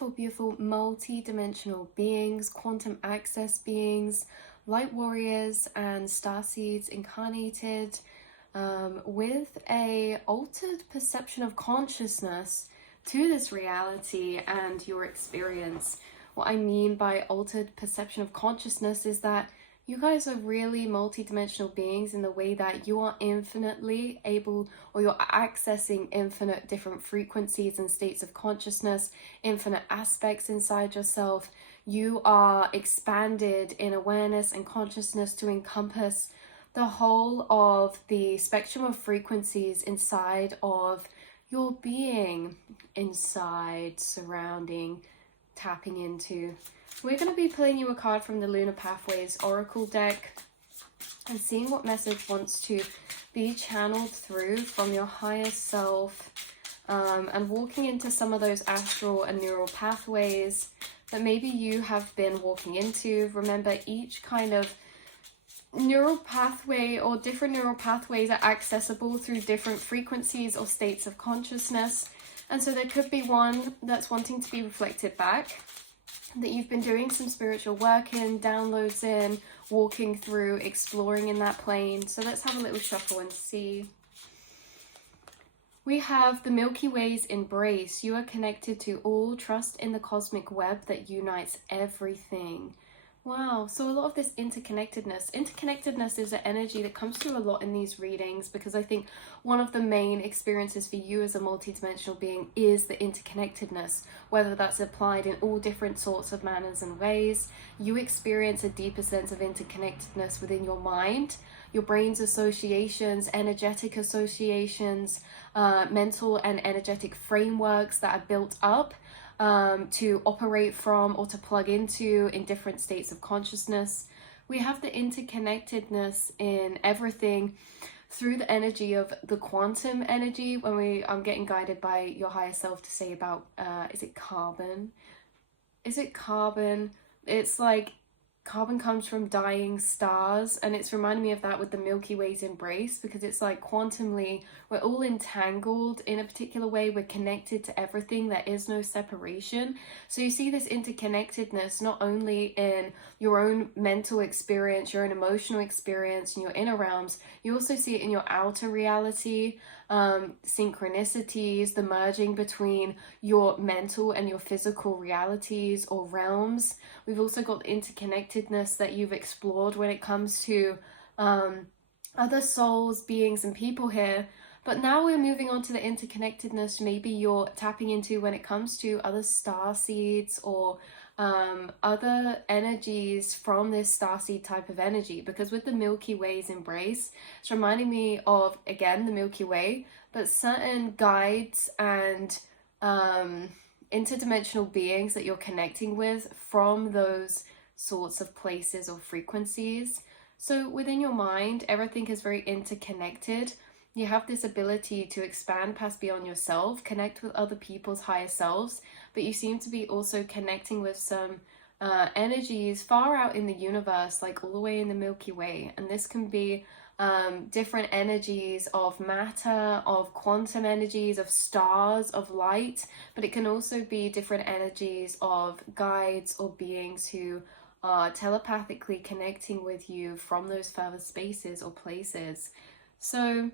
beautiful, beautiful multi-dimensional beings, quantum access beings, light warriors, and starseeds incarnated with a altered perception of consciousness to this reality and your experience. What I mean by altered perception of consciousness is that you guys are really multi-dimensional beings in the way that you are infinitely able, or you're accessing infinite different frequencies and states of consciousness, infinite aspects inside yourself. You are expanded in awareness and consciousness to encompass the whole of the spectrum of frequencies inside of your being, inside, surrounding, tapping into. We're going to be pulling you a card from the Lunar Pathways Oracle deck and seeing what message wants to be channeled through from your higher self, and walking into some of those astral and neural pathways that maybe you have been walking into. Remember, each kind of neural pathway or different neural pathways are accessible through different frequencies or states of consciousness. And so there could be one that's wanting to be reflected back, that you've been doing some spiritual work in, downloads in, walking through, exploring in that plane. So let's have a little shuffle and see. We have the Milky Way's embrace. You are connected to all. Trust in the cosmic web that unites everything. Wow, so a lot of this interconnectedness. Interconnectedness is an energy that comes through a lot in these readings, because I think one of the main experiences for you as a multidimensional being is the interconnectedness, whether that's applied in all different sorts of manners and ways. You experience a deeper sense of interconnectedness within your mind, your brain's associations, energetic associations, mental and energetic frameworks that are built up to operate from or to plug into in different states of consciousness. We have the interconnectedness in everything through the energy of the quantum energy. When I'm getting guided by your higher self to say about, is it carbon? Is it carbon? It's like carbon comes from dying stars, and it's reminding me of that with the Milky Way's embrace, because it's like quantumly we're all entangled in a particular way. We're connected to everything. There is no separation. So you see this interconnectedness not only in your own mental experience, your own emotional experience, and your inner realms. You also see it in your outer reality, synchronicities, the merging between your mental and your physical realities or realms. We've also got the interconnectedness that you've explored when it comes to other souls, beings, and people here. But now we're moving on to the interconnectedness maybe you're tapping into when it comes to other star seeds or other energies from this starseed type of energy. Because with the Milky Way's embrace, it's reminding me of, again, the Milky Way, but certain guides and interdimensional beings that you're connecting with from those sorts of places or frequencies. So within your mind, everything is very interconnected. You have this ability to expand past beyond yourself, connect with other people's higher selves, but you seem to be also connecting with some energies far out in the universe, like all the way in the Milky Way. And this can be different energies of matter, of quantum energies, of stars, of light, but it can also be different energies of guides or beings who are telepathically connecting with you from those further spaces or places. So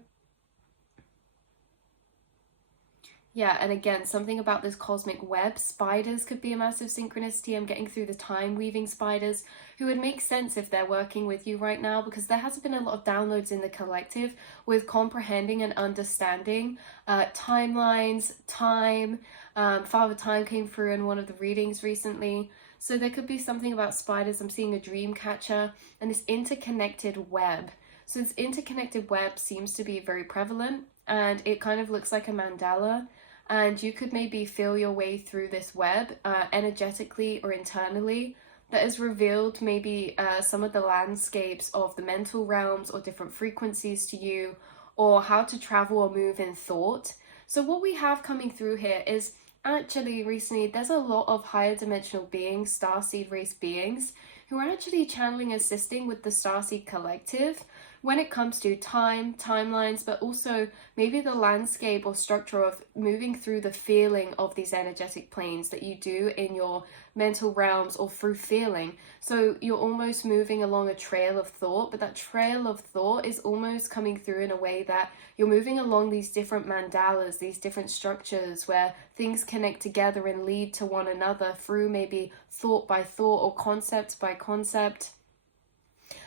yeah, and again, something about this cosmic web. Spiders could be a massive synchronicity. I'm getting through the time-weaving spiders, who would make sense if they're working with you right now, because there has been a lot of downloads in the collective with comprehending and understanding timelines, time. Father Time came through in one of the readings recently. So there could be something about spiders. I'm seeing a dream catcher and this interconnected web. So this interconnected web seems to be very prevalent, and it kind of looks like a mandala. And you could maybe feel your way through this web energetically or internally, that has revealed maybe some of the landscapes of the mental realms or different frequencies to you, or how to travel or move in thought. So what we have coming through here is actually recently there's a lot of higher dimensional beings, starseed race beings, who are actually channeling, assisting with the starseed collective when it comes to timelines, but also maybe the landscape or structure of moving through the feeling of these energetic planes that you do in your mental realms or through feeling. So you're almost moving along a trail of thought, but that trail of thought is almost coming through in a way that you're moving along these different mandalas, these different structures where things connect together and lead to one another through maybe thought by thought or concept by concept.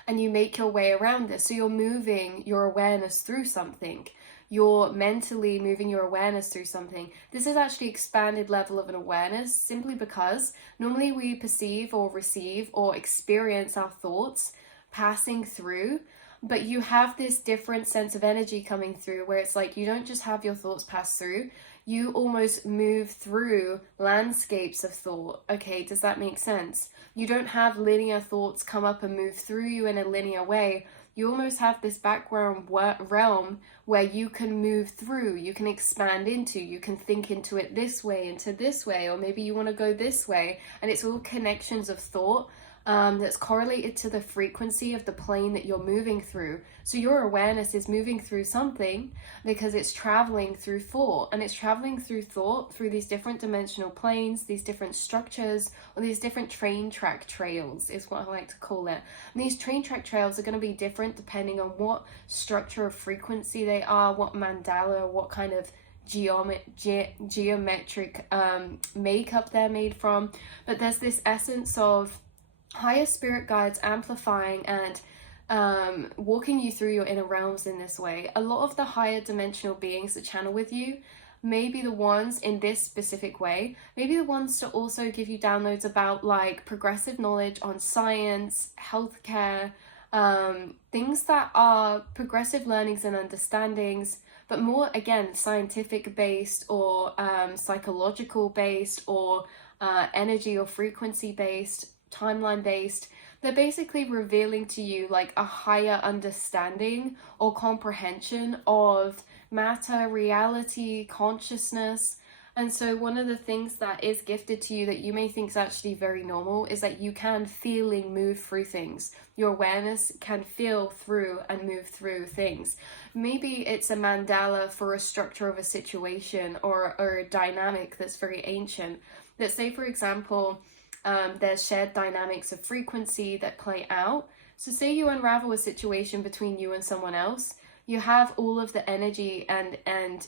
And you make your way around this. So you're moving your awareness through something. You're mentally moving your awareness through something. This is actually expanded level of an awareness simply because normally we perceive or receive or experience our thoughts passing through, but you have this different sense of energy coming through where it's like you don't just have your thoughts pass through, you almost move through landscapes of thought. Okay, does that make sense? You don't have linear thoughts come up and move through you in a linear way. You almost have this background realm where you can move through, you can expand into, you can think into it this way, into this way, or maybe you want to go this way. And it's all connections of thought that's correlated to the frequency of the plane that you're moving through. So your awareness is moving through something because it's traveling through thought, and it's traveling through thought through these different dimensional planes, these different structures, or these different train track trails is what I like to call it. And these train track trails are going to be different depending on what structure of frequency they are, what mandala, what kind of geometric makeup they're made from. But there's this essence of higher spirit guides amplifying and walking you through your inner realms in this way. A lot of the higher dimensional beings that channel with you may be the ones in this specific way, maybe the ones to also give you downloads about like progressive knowledge on science, healthcare, things that are progressive learnings and understandings, but more again scientific based or psychological based or energy or frequency based, timeline based. They're basically revealing to you like a higher understanding or comprehension of matter, reality, consciousness. And so one of the things that is gifted to you that you may think is actually very normal is that you can feeling move through things. Your awareness can feel through and move through things. Maybe it's a mandala for a structure of a situation or a dynamic that's very ancient. Let's say, for example, there's shared dynamics of frequency that play out. So say you unravel a situation between you and someone else, you have all of the energy and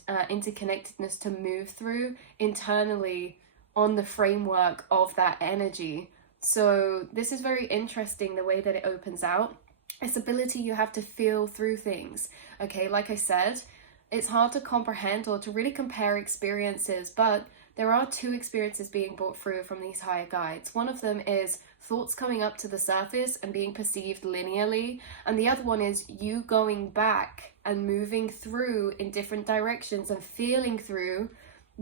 interconnectedness to move through internally on the framework of that energy. So this is very interesting, the way that it opens out. This ability you have to feel through things. Okay, like I said, it's hard to comprehend or to really compare experiences, but there are two experiences being brought through from these higher guides. One of them is thoughts coming up to the surface and being perceived linearly, and the other one is you going back and moving through in different directions and feeling through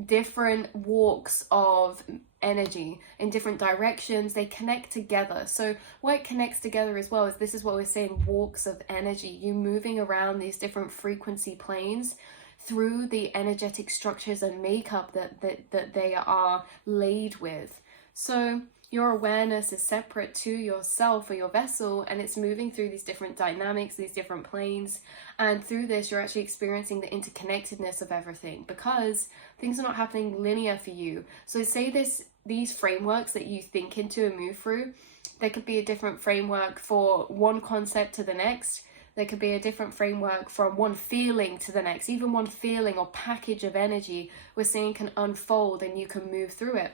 different walks of energy in different directions. They connect together. So what it connects together as well is, this is what we're saying, walks of energy, you moving around these different frequency planes through the energetic structures and makeup that they are laid with. So your awareness is separate to yourself or your vessel, and it's moving through these different dynamics, these different planes, and through this you're actually experiencing the interconnectedness of everything, because things are not happening linear for you. So say these frameworks that you think into and move through, there could be a different framework for one concept to the next. There could be a different framework from one feeling to the next. Even one feeling or package of energy we're seeing can unfold and you can move through it.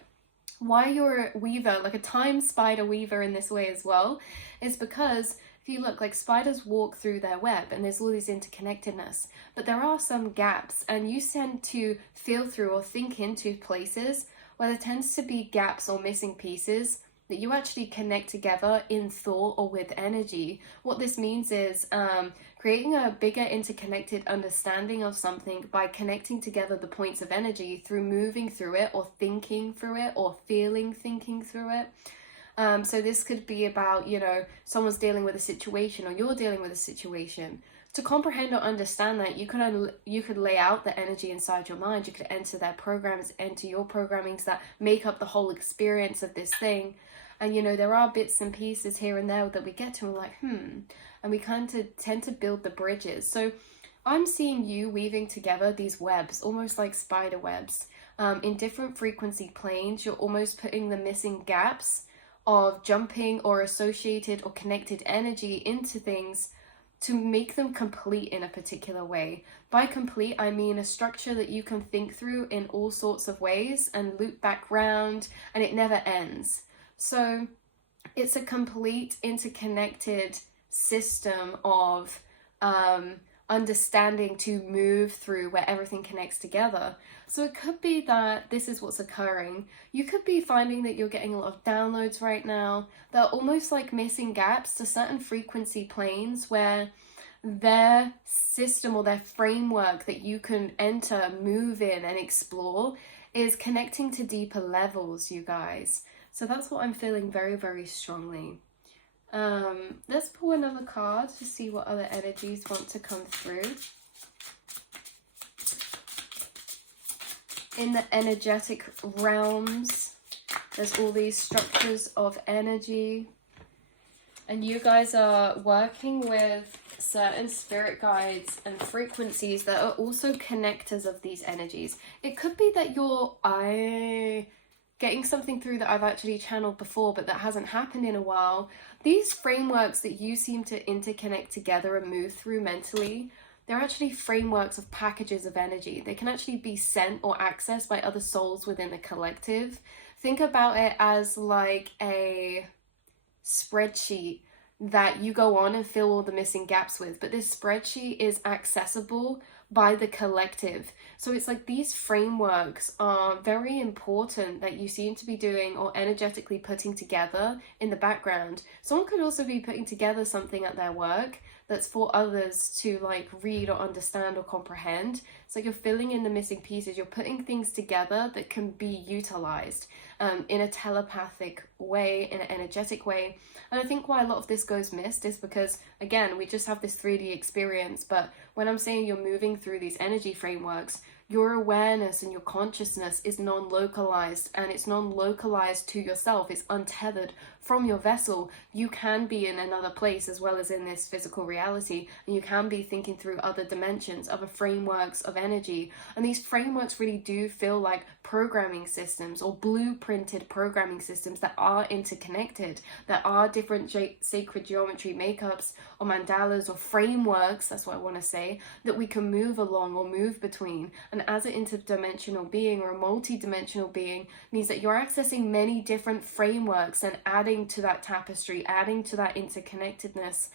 Why you're a weaver, like a time spider weaver in this way as well, is because if you look, like spiders walk through their web and there's all these interconnectedness, but there are some gaps, and you tend to feel through or think into places where there tends to be gaps or missing pieces that you actually connect together in thought or with energy. What this means is creating a bigger interconnected understanding of something by connecting together the points of energy through moving through it or thinking through it or thinking through it. So this could be about, someone's dealing with a situation or you're dealing with a situation. to comprehend or understand that, you could lay out the energy inside your mind. You could enter their programs, enter your programmings that make up the whole experience of this thing. And there are bits and pieces here and there that we get to and we're like, and we kind of tend to build the bridges. So I'm seeing you weaving together these webs, almost like spider webs, in different frequency planes. You're almost putting the missing gaps of jumping or associated or connected energy into things to make them complete in a particular way. By complete, I mean a structure that you can think through in all sorts of ways and loop back round, and it never ends. So it's a complete interconnected system of understanding to move through where everything connects together. So it could be that this is what's occurring. You could be finding that you're getting a lot of downloads right now that are almost like missing gaps to certain frequency planes where their system or their framework that you can enter, move in, and explore is connecting to deeper levels, you guys. So that's what I'm feeling very, very strongly. Let's pull another card to see what other energies want to come through. In the energetic realms, there's all these structures of energy, and you guys are working with certain spirit guides and frequencies that are also connectors of these energies. It could be that you're getting something through that I've actually channeled before, but that hasn't happened in a while. These frameworks that you seem to interconnect together and move through mentally, they're actually frameworks of packages of energy. They can actually be sent or accessed by other souls within the collective. Think about it as like a spreadsheet that you go on and fill all the missing gaps with, but this spreadsheet is accessible by the collective. So it's like these frameworks are very important that you seem to be doing or energetically putting together in the background. Someone could also be putting together something at their work that's for others to like read or understand or comprehend. So you're filling in the missing pieces. You're putting things together that can be utilized in a telepathic way, in an energetic way. And I think why a lot of this goes missed is because, again, we just have this 3D experience. But when I'm saying you're moving through these energy frameworks, your awareness and your consciousness is non-localized, and it's non-localized to yourself. It's untethered from your vessel. You can be in another place as well as in this physical reality, and you can be thinking through other dimensions, other frameworks of energy. And these frameworks really do feel like programming systems or blueprinted programming systems that are interconnected, that are different sacred geometry makeups or mandalas or frameworks, that's what I want to say, that we can move along or move between. And as an interdimensional being or a multi-dimensional being means that you're accessing many different frameworks and adding to that tapestry, adding to that interconnectedness.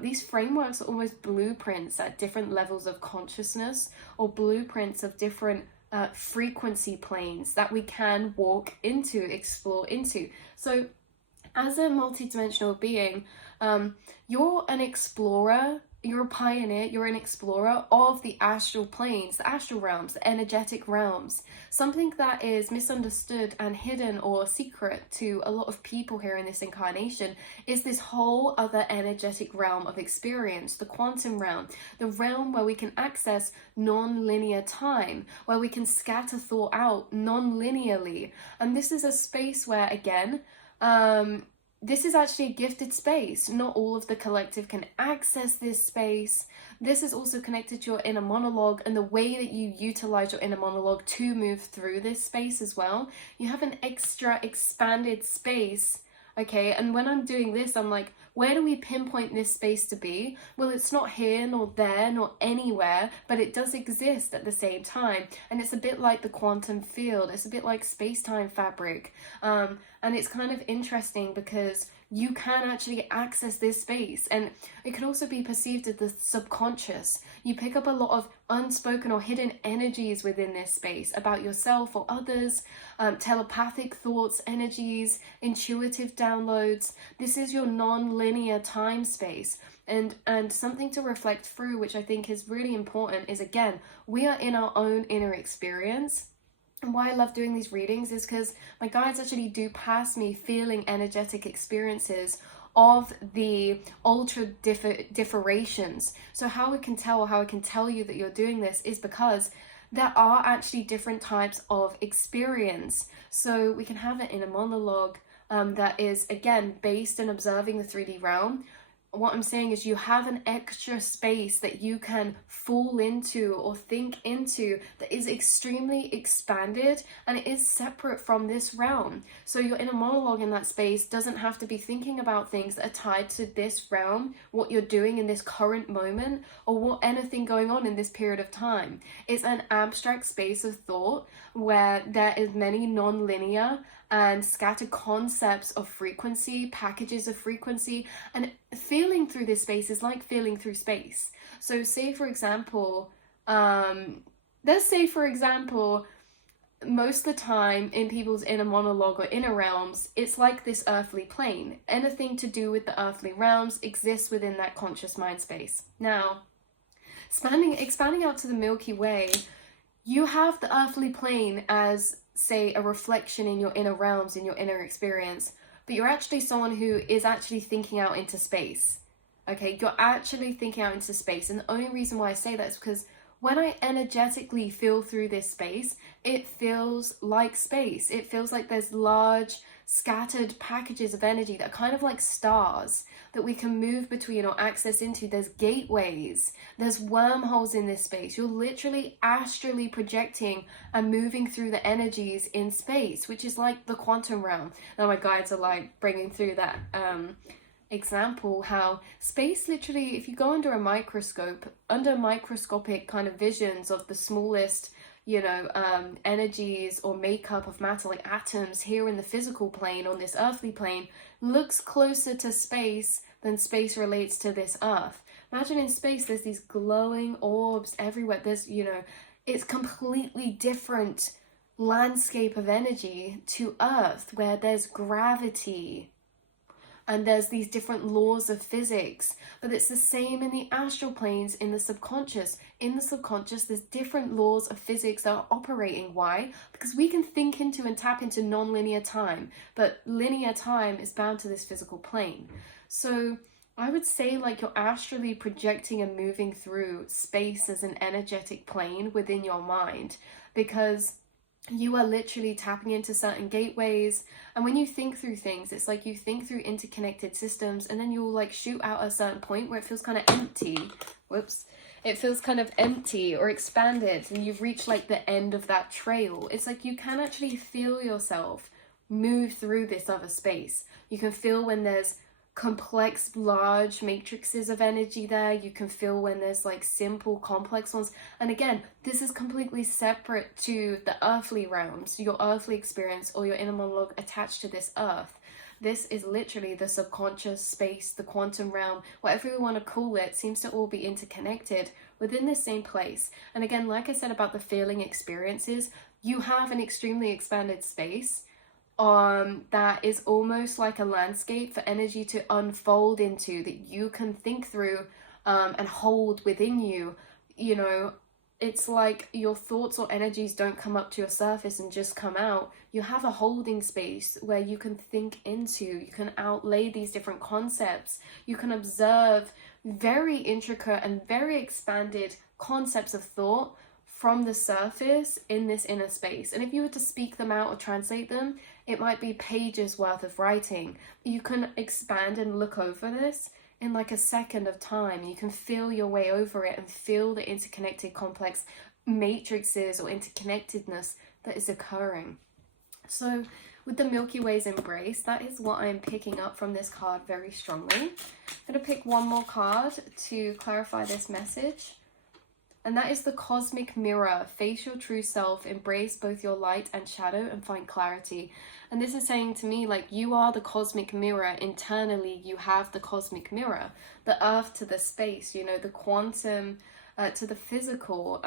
These frameworks are almost blueprints at different levels of consciousness or blueprints of different frequency planes that we can walk into, explore into. So as a multi-dimensional being, you're an explorer, you're a pioneer, you're an explorer of the astral planes, the astral realms, the energetic realms. Something that is misunderstood and hidden or secret to a lot of people here in this incarnation is this whole other energetic realm of experience, the quantum realm, the realm where we can access non-linear time, where we can scatter thought out non-linearly. And this is a space where, again, this is actually a gifted space. Not all of the collective can access this space. This is also connected to your inner monologue and the way that you utilize your inner monologue to move through this space as well. You have an extra expanded space, okay? And when I'm doing this, I'm like, where do we pinpoint this space to be? Well, it's not here, nor there, nor anywhere, but it does exist at the same time. And it's a bit like the quantum field. It's a bit like space-time fabric. And it's kind of interesting because you can actually access this space, and it can also be perceived as the subconscious. You pick up a lot of unspoken or hidden energies within this space about yourself or others, telepathic thoughts, energies, intuitive downloads. This is your non-linear time space. And something to reflect through, which I think is really important, is, again, we are in our own inner experience. And why I love doing these readings is because my guides actually do pass me feeling energetic experiences of the ultra differations. So how we can tell, or how I can tell you that you're doing this, is because there are actually different types of experience. So we can have an inner monologue that is, again, based in observing the 3D realm. What I'm saying is you have an extra space that you can fall into or think into that is extremely expanded, and it is separate from this realm. So your inner monologue in that space doesn't have to be thinking about things that are tied to this realm, what you're doing in this current moment, or what anything going on in this period of time. It's an abstract space of thought where there is many non-linear and scattered concepts of frequency, packages of frequency, and feeling through this space is like feeling through space. So say for example, let's say for example, most of the time in people's inner monologue or inner realms, it's like this earthly plane. Anything to do with the earthly realms exists within that conscious mind space. Now, expanding out to the Milky Way, you have the earthly plane as, say, a reflection in your inner realms, in your inner experience, but you're actually someone who is actually thinking out into space. Okay, you're actually thinking out into space. And the only reason why I say that is because when I energetically feel through this space, it feels like space. It feels like there's large scattered packages of energy that are kind of like stars that we can move between or access into. There's gateways, there's wormholes in this space. You're literally astrally projecting and moving through the energies in space, which is like the quantum realm. Now my guides are like bringing through that example, how space literally, if you go under a microscope, under microscopic kind of visions of the smallest energies or makeup of matter, like atoms here in the physical plane, on this earthly plane, looks closer to space than space relates to this earth. Imagine in space there's these glowing orbs everywhere. There's, it's completely different landscape of energy to earth, where there's gravity and there's these different laws of physics. But it's the same in the astral planes, in the subconscious. In the subconscious, there's different laws of physics that are operating. Why? Because we can think into and tap into non-linear time, but linear time is bound to this physical plane. So I would say like you're astrally projecting and moving through space as an energetic plane within your mind, because you are literally tapping into certain gateways. And when you think through things, it's like you think through interconnected systems, and then you'll like shoot out a certain point where it feels kind of empty. It feels kind of empty or expanded, and you've reached like the end of that trail. It's like you can actually feel yourself move through this other space. You can feel when there's complex, large matrices of energy there. You can feel when there's like simple, complex ones. And again, this is completely separate to the earthly realms, your earthly experience or your inner monologue attached to this earth. This is literally the subconscious space, the quantum realm, whatever you want to call it, seems to all be interconnected within this same place. And again, like I said about the feeling experiences, you have an extremely expanded space that is almost like a landscape for energy to unfold into, that you can think through and hold within you. It's like your thoughts or energies don't come up to your surface and just come out. You have a holding space where you can think into, you can outlay these different concepts, you can observe very intricate and very expanded concepts of thought from the surface in this inner space. And if you were to speak them out or translate them, it might be pages worth of writing. You can expand and look over this in like a second of time. You can feel your way over it and feel the interconnected complex matrices or interconnectedness that is occurring. So with the Milky Way's embrace, that is what I'm picking up from this card very strongly. I'm going to pick one more card to clarify this message. And that is the Cosmic Mirror. Face your true self, embrace both your light and shadow, and find clarity. And this is saying to me, like, you are the cosmic mirror. Internally, you have the cosmic mirror. The earth to the space, the quantum to the physical,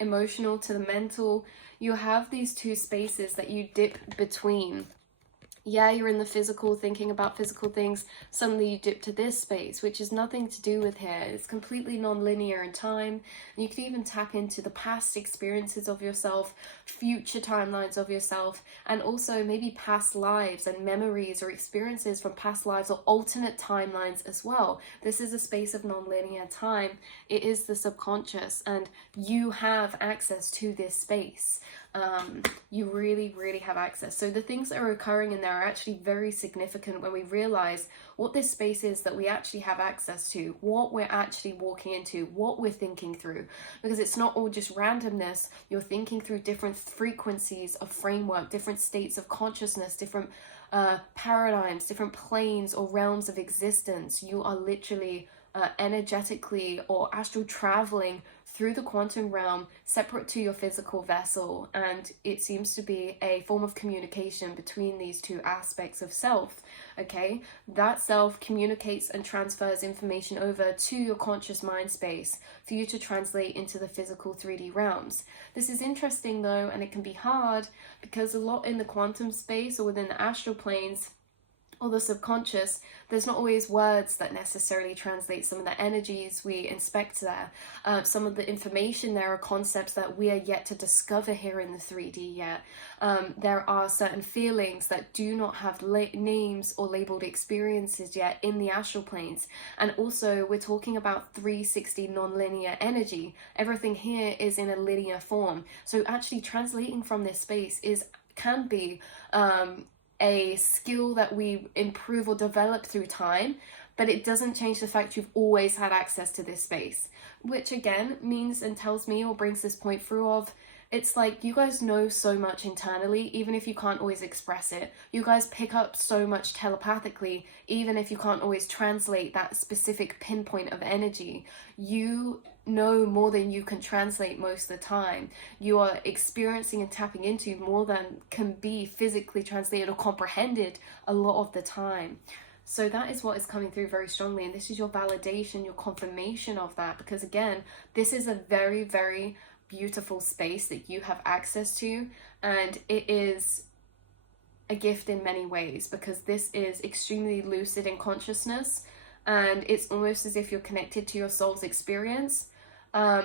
emotional to the mental. You have these two spaces that you dip between. Yeah, you're in the physical, thinking about physical things, suddenly you dip to this space, which is nothing to do with here. It's completely non-linear in time. And you can even tap into the past experiences of yourself, future timelines of yourself, and also maybe past lives and memories or experiences from past lives or alternate timelines as well. This is a space of non-linear time. It is the subconscious, and you have access to this space. You really have access. So the things that are occurring in there are actually very significant when we realize what this space is that we actually have access to, what we're actually walking into, what we're thinking through, because it's not all just randomness. You're thinking through different frequencies of framework, different states of consciousness, different paradigms, different planes or realms of existence. You are literally energetically or astral traveling through the quantum realm separate to your physical vessel, and it seems to be a form of communication between these two aspects of self. Okay, that self communicates and transfers information over to your conscious mind space for you to translate into the physical 3D realms. This is interesting though, and it can be hard because a lot in the quantum space or within the astral planes or the subconscious, there's not always words that necessarily translate some of the energies we inspect there. Some of the information there are concepts that we are yet to discover here in the 3D yet. There are certain feelings that do not have names or labeled experiences yet in the astral planes. And also we're talking about 360 non-linear energy. Everything here is in a linear form. So actually translating from this space can be a skill that we improve or develop through time, but it doesn't change the fact you've always had access to this space, which again means and tells me or brings this point through of, it's like you guys know so much internally, even if you can't always express it. You guys pick up so much telepathically, even if you can't always translate that specific pinpoint of energy. You know more than you can translate most of the time. You are experiencing and tapping into more than can be physically translated or comprehended a lot of the time. So that is what is coming through very strongly, and this is your validation, your confirmation of that, because again, this is a very beautiful space that you have access to, and it is a gift in many ways because this is extremely lucid in consciousness, and it's almost as if you're connected to your soul's experience,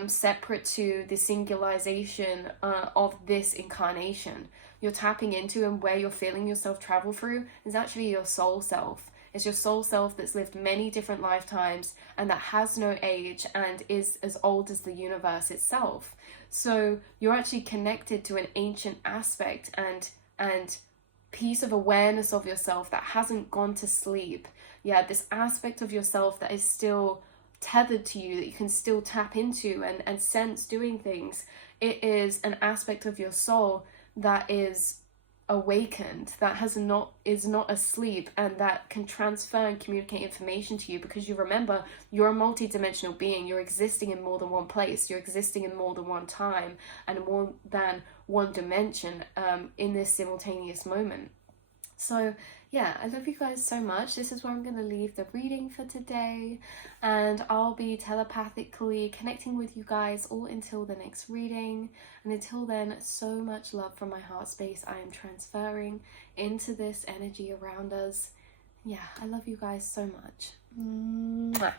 separate to the singularization of this incarnation. You're tapping into, and where you're feeling yourself travel through is actually your soul self. It's your soul self that's lived many different lifetimes and that has no age and is as old as the universe itself. So you're actually connected to an ancient aspect and piece of awareness of yourself that hasn't gone to sleep. Yeah, this aspect of yourself that is still tethered to you, that you can still tap into and sense doing things. It is an aspect of your soul that is awakened, that is not asleep, and that can transfer and communicate information to you, because you remember you're a multi-dimensional being. You're existing in more than one place, you're existing in more than one time and more than one dimension in this simultaneous moment. So yeah, I love you guys so much. This is where I'm going to leave the reading for today, and I'll be telepathically connecting with you guys all until the next reading. And until then, so much love from my heart space I am transferring into this energy around us. Yeah, I love you guys so much. Mwah.